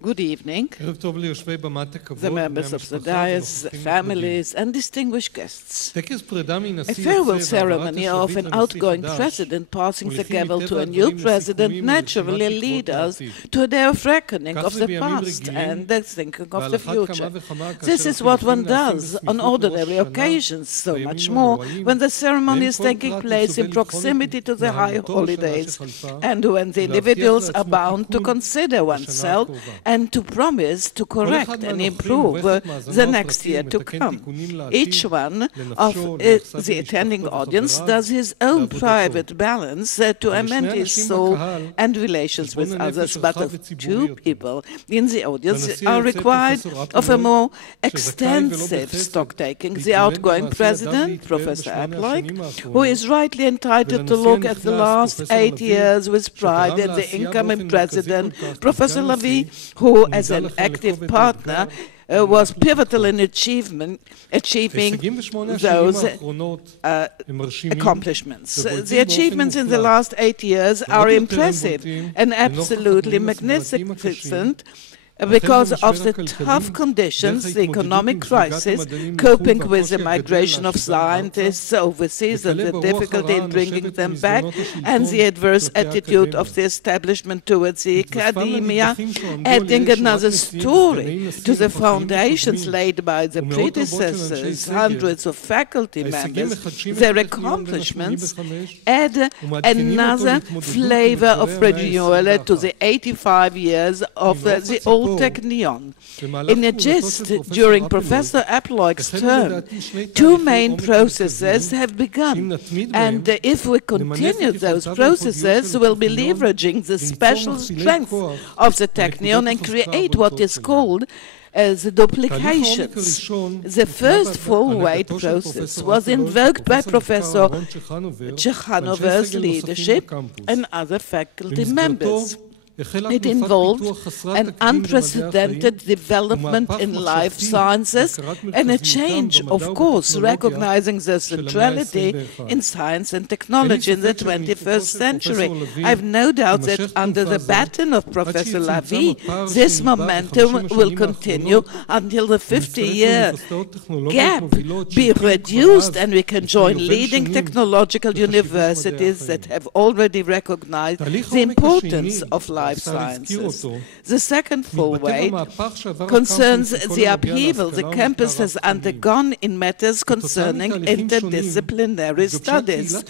Good evening, the members of the dais, families, and distinguished guests. A farewell ceremony of an outgoing president passing the gavel to a new president naturally leads us to a day of reckoning of the past and the thinking of the future. This is what one does on ordinary occasions, so much more when the ceremony is taking place in proximity to the high holidays and when the individuals are bound to consider oneself and to promise to correct and improve the next year to come. Each one of the attending audience does his own private balance to amend his soul and relations with others, but of two people in the audience are required of a more extensive stock-taking. The outgoing president, Professor Apploik, who is rightly entitled to look at the last 8 years with pride, and the incoming president, Professor Lavie, who as an active partner was pivotal in achieving those accomplishments. The achievements in the last 8 years are impressive and absolutely magnificent, because of the tough conditions, the economic crisis, coping with the migration of scientists overseas and the difficulty in bringing them back, and the adverse attitude of the establishment towards the academia, adding another story to the foundations laid by the predecessors, hundreds of faculty members. Their accomplishments add another flavor of renewal to the 85 years of the old Technion. In a gist, during Professor Apploik's term, two main processes have begun, and if we continue those processes, we'll be leveraging the special strength of the Technion and create what is called as duplications. The first full-weight process was invoked by Professor Chekhanov's leadership and other faculty members. It involved an unprecedented development in life sciences and a change, of course, recognizing the centrality in science and technology in the 21st century. I have no doubt that under the baton of Professor Lavie, this momentum will continue until the 50-year gap be reduced and we can join leading technological universities that have already recognized the importance of life sciences. The second full weight concerns the upheaval the campus has undergone in matters concerning interdisciplinary studies.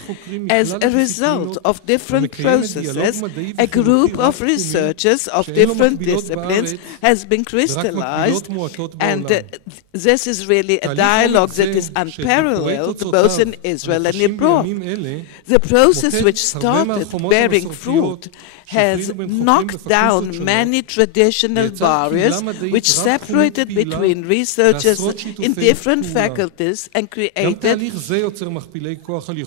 As a result of different processes, a group of researchers of different disciplines has been crystallized, and this is really a dialogue that is unparalleled both in Israel and abroad. The process which started bearing fruit has knocked down many traditional barriers which separated between researchers in different faculties and created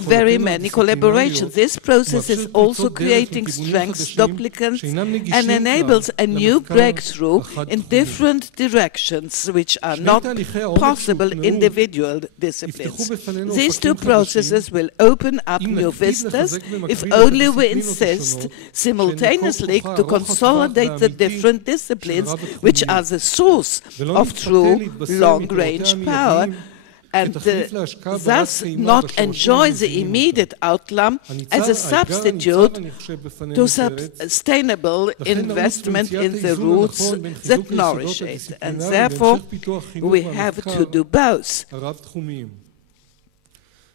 very many collaborations. This process is also creating strengths, duplicates, and enables a new breakthrough in different directions which are not possible individual disciplines. These two processes will open up new vistas if only we insist simultaneously to consolidate the different disciplines which are the source of true long-range power, and thus not enjoy the immediate outcome as a substitute to sustainable investment in the roots that nourish it. And therefore, we have to do both.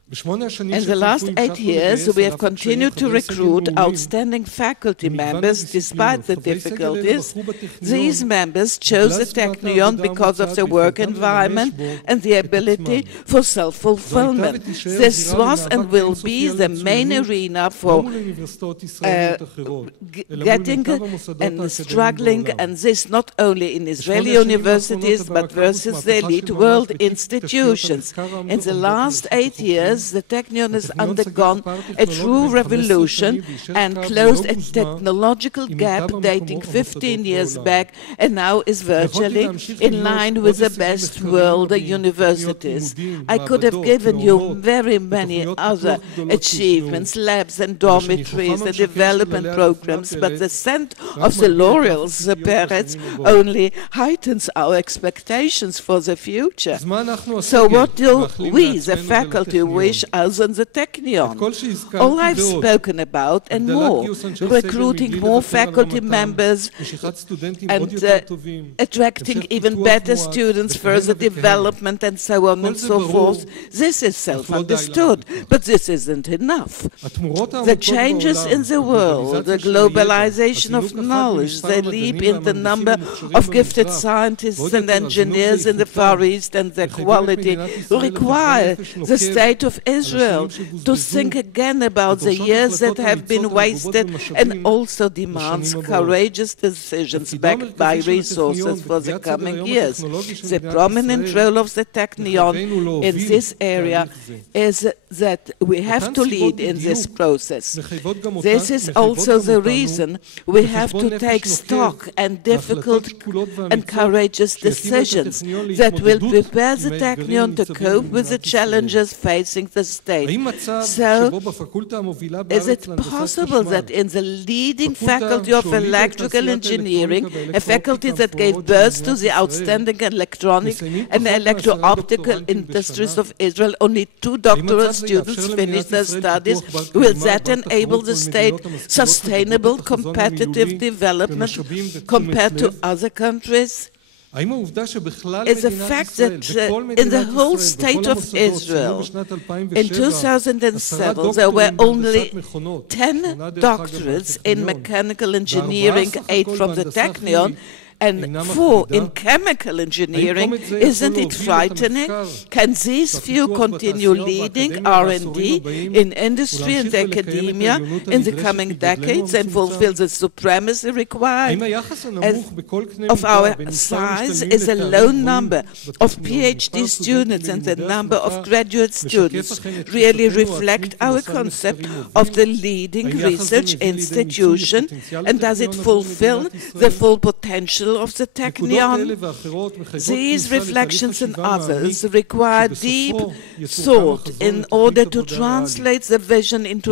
In the last 8 years, we have continued to recruit outstanding faculty members despite the difficulties. These members chose the Technion because of the work environment and the ability for self-fulfillment. This was and will be the main arena for getting and struggling, and this not only in Israeli universities but versus the elite world institutions. In the last 8 years, years, the Technion has undergone a true revolution and closed a technological gap dating 15 years back, and now is virtually in line with the best world universities. I could have given you very many other achievements, labs and dormitories and development programs, but the scent of the laurels, Peretz, only heightens our expectations for the future. So what do we, the faculty, wish us on the Technion? All I've spoken about and more, recruiting more faculty members and attracting even better students, further development and so on and so forth. This is self-understood, but this isn't enough. The changes in the world, the globalization of knowledge, the leap in the number of gifted scientists and engineers in the Far East and their quality require the State of Israel to think again about the years that have been wasted and also demands courageous decisions backed by resources for the coming years. The prominent role of the Technion in this area is that we have to lead in this process. This is also the reason we have to take stock and difficult and courageous decisions that will prepare the Technion to cope with the challenges facing the state. So, is it possible that in the leading faculty of electrical engineering, a faculty that gave birth to the outstanding electronic and electro-optical industries of Israel, only 2 doctoral students finished their studies? Will that enable the state sustainable competitive development compared to other countries? Is the fact that in the whole state of Israel, in 2007, there were only 10 doctorates in mechanical engineering, 8 from the Technion, and 4 in chemical engineering. Isn't it frightening? Can these few continue leading R&D in industry and academia in the coming decades and fulfill the supremacy required of our size? Is a low number of PhD students and the number of graduate students really reflect our concept of the leading research institution, and does it fulfill the full potential of the Technion? These reflections and others require deep thought in order to translate the vision into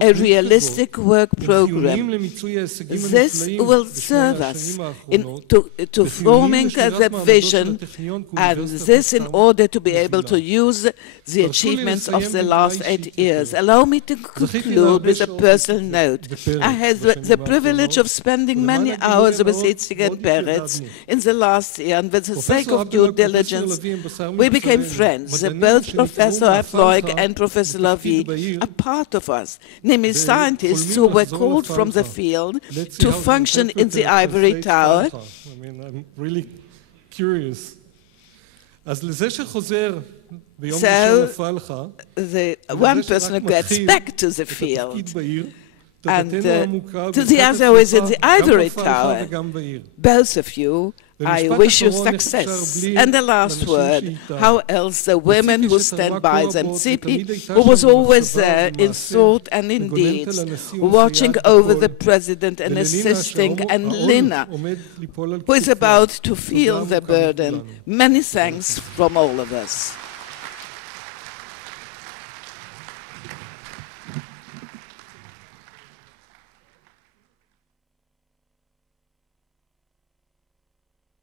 a realistic work program. This will serve us to forming the vision, and this in order to be able to use the achievements of the last 8 years. Allow me to conclude with a personal note. I had the privilege of spending many hours with Itzik and Peretz in the last year, and with the sake of due diligence, we became friends. Both Professor Afloig and Professor Lavie are part of us, namely scientists who were called from the field to function in the ivory tower. I'm really curious. So, the one person who gets back to the field, and to the other who is in the ivory tower. Both of you, I wish you success. And the last word, how else the women who stand by them, Tzipi, who was always there in thought and in deeds, watching over the president and assisting, and Lina, who is about to feel the burden. Many thanks from all of us.